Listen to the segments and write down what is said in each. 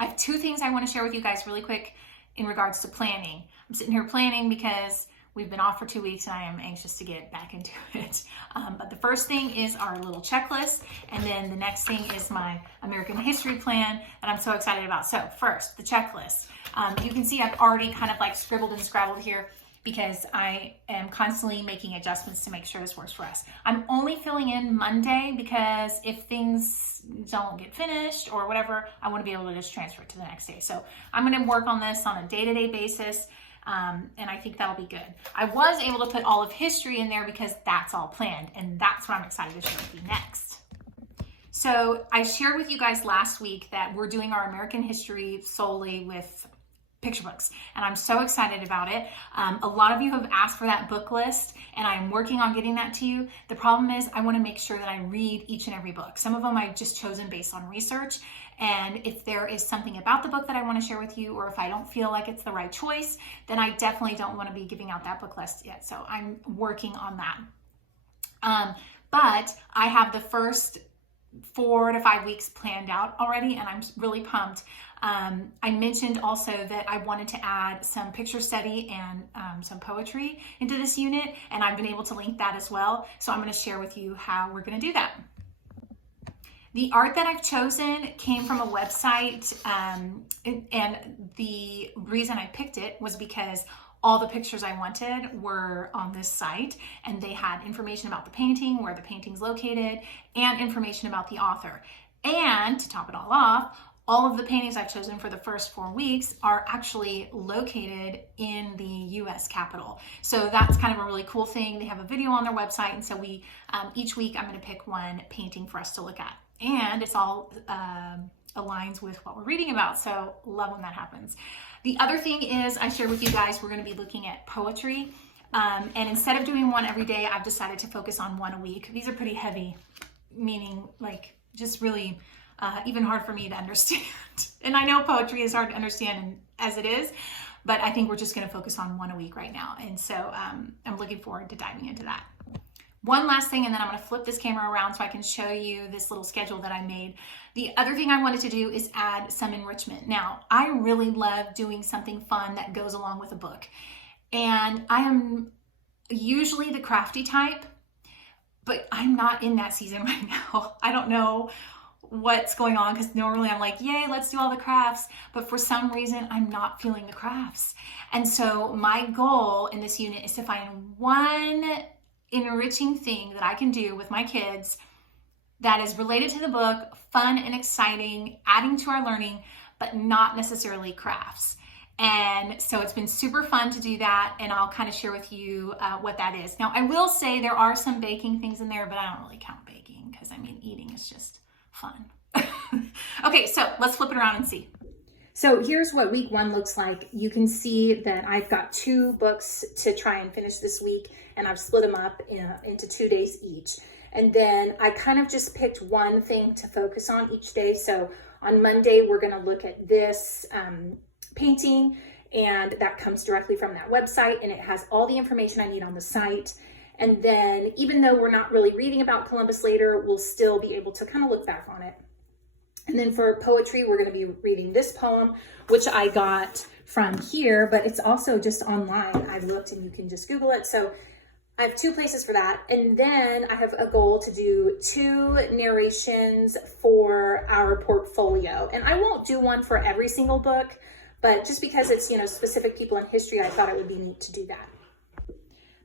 I have two things I want to share with you guys really quick in regards to planning. I'm sitting here planning because we've been off for 2 weeks and I am anxious to get back into it. But the first thing is our little checklist. And then the next thing is my American history plan that I'm so excited about. So first, the checklist. You can see I've already kind of like scribbled and scrabbled here because I am constantly making adjustments to make sure this works for us. I'm only filling in Monday because if things don't get finished or whatever, I want to be able to just transfer it to the next day. So I'm going to work on this on a day-to-day basis. And I think that'll be good. I was able to put all of history in there because that's all planned, and that's what I'm excited to share with you next. So I shared with you guys last week that we're doing our American history solely with picture books, and I'm so excited about it. A lot of you have asked for that book list, and I'm working on getting that to you. The problem is I want to make sure that I read each and every book. Some of them I've just chosen based on research, and if there is something about the book that I want to share with you, or if I don't feel like it's the right choice, then I definitely don't want to be giving out that book list yet. So I'm working on that. But I have the first 4 to 5 weeks planned out already, and I'm really pumped. I mentioned also that I wanted to add some picture study and some poetry into this unit, and I've been able to link that as well. So I'm going to share with you how we're going to do that. The art that I've chosen came from a website, and the reason I picked it was because all the pictures I wanted were on this site, and they had information about the painting, where the painting's located, and information about the author. And to top it all off, all of the paintings I've chosen for the first 4 weeks are actually located in the US Capitol. So that's kind of a really cool thing. They have a video on their website, and so we each week I'm going to pick one painting for us to look at. And it's all aligns with what we're reading about, so love when that happens. The other thing is I shared with you guys we're going to be looking at poetry, and instead of doing one every day, I've decided to focus on one a week. These are pretty heavy, meaning like just really even hard for me to understand. And I know poetry is hard to understand as it is, but I think we're just going to focus on one a week right now. And so I'm looking forward to diving into that. One last thing, and then I'm going to flip this camera around so I can show you this little schedule that I made. The other thing I wanted to do is add some enrichment. Now, I really love doing something fun that goes along with a book. And I am usually the crafty type, but I'm not in that season right now. I don't know what's going on because normally I'm like, yay, let's do all the crafts. But for some reason, I'm not feeling the crafts. And so my goal in this unit is to find one enriching thing that I can do with my kids that is related to the book, fun and exciting, adding to our learning, but not necessarily crafts. And so it's been super fun to do that, and I'll kind of share with you what that is. Now, I will say there are some baking things in there, but I don't really count baking because I mean, eating is just fun. Okay, so let's flip it around and see. So here's what week 1 looks like. You can see that I've got 2 books to try and finish this week, and I've split them up into 2 days each. And then I kind of just picked one thing to focus on each day. So on Monday, we're going to look at this painting, and that comes directly from that website, and it has all the information I need on the site. And then even though we're not really reading about Columbus later, we'll still be able to kind of look back on it. And then for poetry, we're going to be reading this poem, which I got from here, but it's also just online. I've looked and you can just Google it. So I have 2 places for that. And then I have a goal to do 2 narrations for our portfolio. And I won't do one for every single book, but just because it's, specific people in history, I thought it would be neat to do that.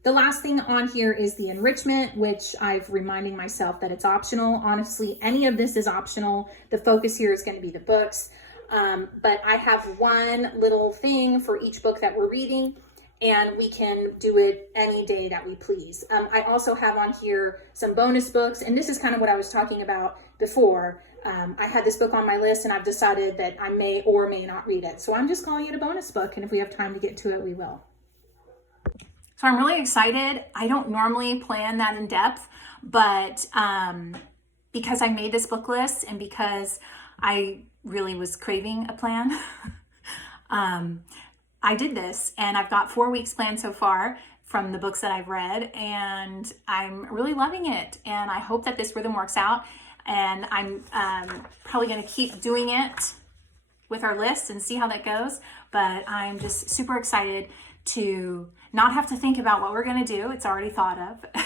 The last thing on here is the enrichment, which I've reminding myself that it's optional. Honestly, any of this is optional. The focus here is going to be the books. But I have one little thing for each book that we're reading, and we can do it any day that we please. I also have on here some bonus books, and this is kind of what I was talking about before. I had this book on my list, and I've decided that I may or may not read it. So I'm just calling it a bonus book, and if we have time to get to it, we will. So I'm really excited. I don't normally plan that in depth, but because I made this book list and because I really was craving a plan, I did this, and I've got 4 weeks planned so far from the books that I've read, and I'm really loving it. And I hope that this rhythm works out, and I'm probably going to keep doing it with our list and see how that goes. But I'm just super excited to not have to think about what we're going to do. It's already thought of.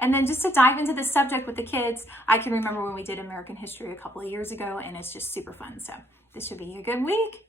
And then just to dive into the subject with the kids. I can remember when we did American history a couple of years ago, and it's just super fun. So this should be a good week.